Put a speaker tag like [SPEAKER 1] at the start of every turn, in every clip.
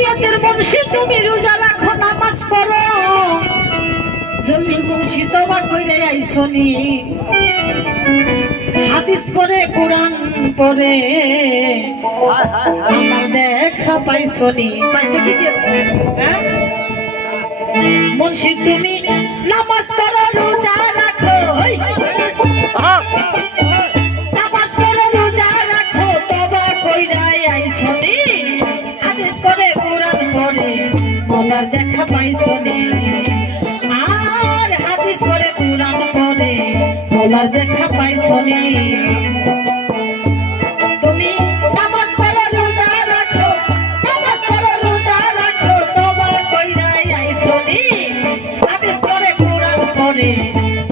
[SPEAKER 1] শরীয়তের মুন্সি তুমি রোজা রাখো নামাজ পড়ো। জমি মুন্সি তোমা কইরে আইসনি হাদিস পড়ে কোরআন পড়ে আমার দেখা পাইছনি পাইছে কি কেউ? হ্যাঁ? মুন্সি তুমি নামাজ পড়ো রোজা পড়ে দেখা পাই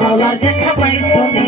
[SPEAKER 1] আমার দেখা পাইছনি হাদিস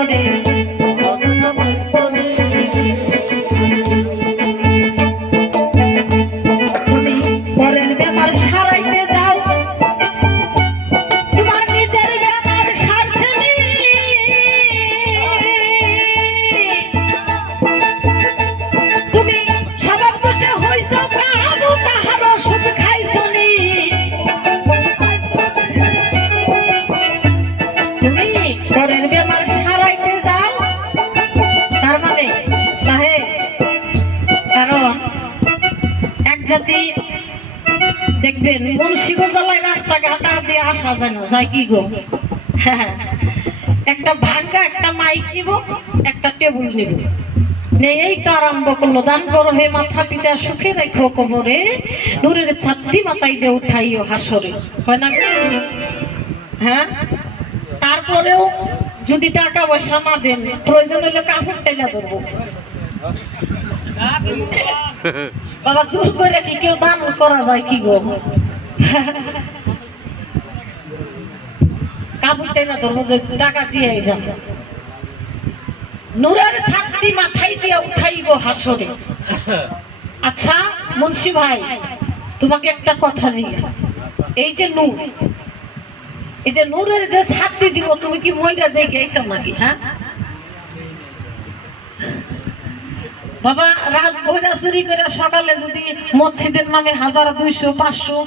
[SPEAKER 1] কোরআন জাতি দেখবেন মুন্সিগো জ্বালায় রাস্তাঘাটা দিয়ে আসা যায় না, যায় কি গো? একটা ভাঙ্গা, একটা মাইক নিব, একটা টেবিল নিব। এই তো আরম্ভ করল, দান করো হে মাথা পিতা, সুখে রেখো কবরে, নূরের ছাত্রী মাথায় দিয়ে উঠাইও হাসরে। হয় না হ্যাঁ? তারপরেও যদি টাকা পয়সা না দেন, প্রয়োজন হলে কাপড় টেলা ধরবো। বাবা জোর করে কি কেউ দান করা যায় কি গো? কাপড় টেনে ধরবো যে টাকা দিয়ে যান। নূরের ছাত্রী মাথায় দিয়ে উঠাইব হাসরে। আচ্ছা মুন্সি ভাই, তোমাকে একটা কথা জিজ্ঞাসা এই যে নূর, এই যে নূরের যে ছাত্রী দিব, তুমি কি মইটা দেখে এইসব নাকি হ্যাঁ? বাবা রাত বইরা চুরি করে সকালে যদি মসজিদের নামে হাজার দুইশো পাঁচশো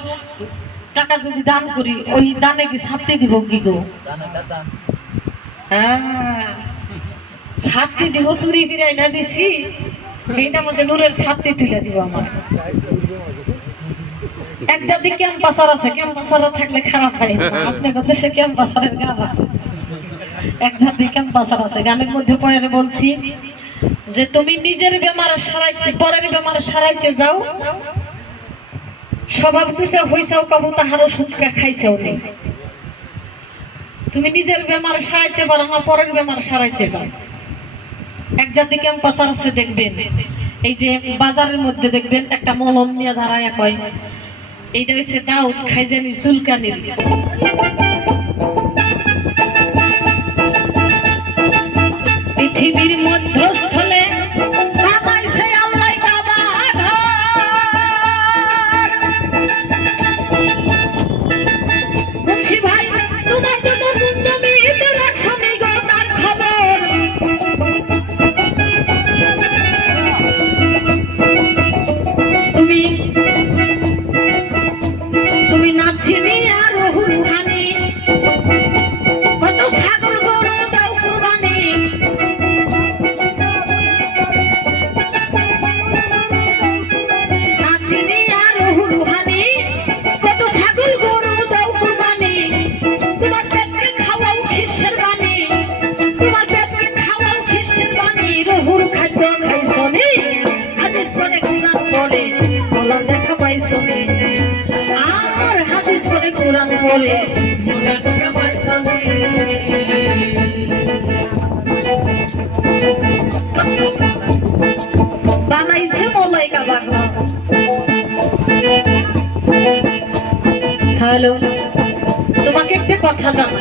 [SPEAKER 1] টাকা যদি দান করি ওই দানে কি ছাপতে দিব কি গো? হ্যাঁ। ছাপতে দিব চুরি করে আইনা দিছি। এইটার মধ্যে নূরের ছাপতে তুলে দিব আমার এক জাতি ক্যাম্পাসার আছে ক্যাম্পাসার থাকলে খারাপ হয় না। আপনার দেশে ক্যাম্পাসারের গান। এক জাতি ক্যাম্পাসার আছে গানের মধ্যে পরে বলছি যে তুমি নিজের বেমার সারাইতে, পরের বেমার সারাইতে যাও। স্বভাব তুসে হইসাও কাবু তাহারও সুদকা খাইছেও নেই। তুমি নিজের বেমার সারাইতে পারো না, পরের বেমার সারাইতে যাও। এক জাতি ক্যাম্পাসার আছে, দেখবেন। এই যে বাজারের মধ্যে দেখবেন, একটা মলম নিয়ে দাঁড়ায় কয়, এইটা হচ্ছে দাউদ খাইজানির চুলকানির। পৃথিবীর মধ্যস্থলে আমার হাদিস পড়ে কোরআন বলে। মুনাফিকা পাই বানাইছে মোলাই কাবার হ্যালো, তোমাকে একটা কথা জানা